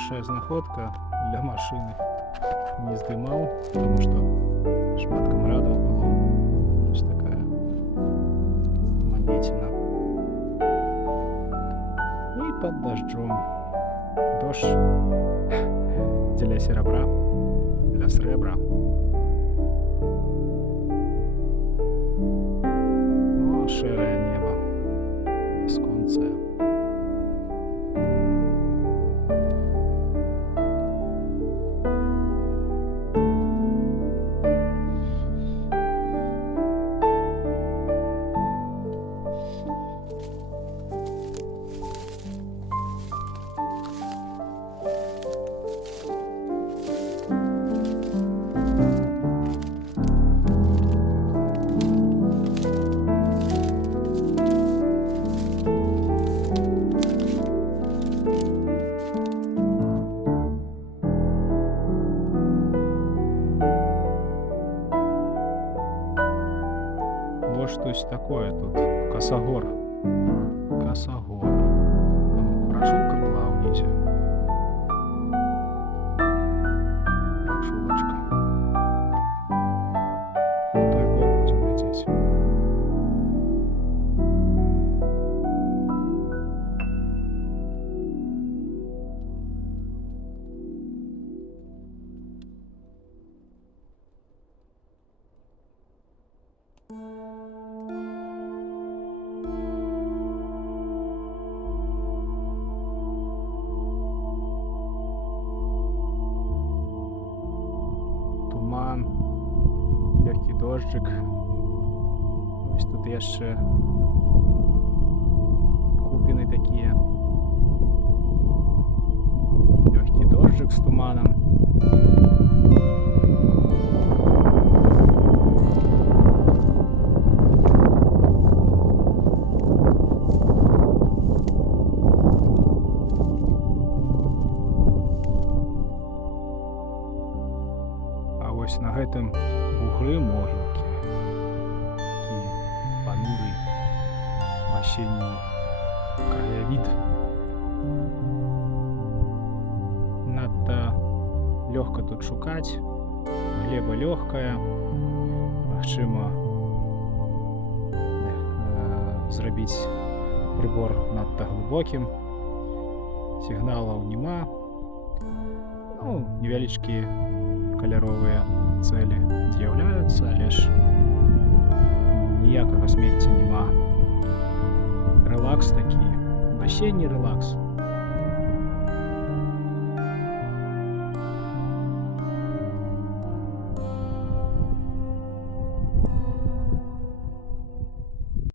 хорошая знаходка для машины. Не здымаў, потому что шмат камрадаў было. Ось такая монетина. И под дождем. Дождь для серебра, для сребра. Ну, шэрае неба бясконцае. Вот что-то такое тут. Косогор. Косогор. Прошулка была унизе. Прошулочка. В той бок будем лететь. Туман, легкий дождик. Ось тут яшчэ купины такие. Легкий дождик с туманом. А ось на гэтым бугры могілкі. Такі пануры асенні краявід. Надта лёгка тут шукаць. Глеба лёгкая. Магчыма зрабіць прыбор надта глыбокім. Сігналаў няма. Ну, невялічкія каляровыя цэлі з'яўляюцца, але ж ніякага смецця няма. Рэлакс такі, асенні рэлакс.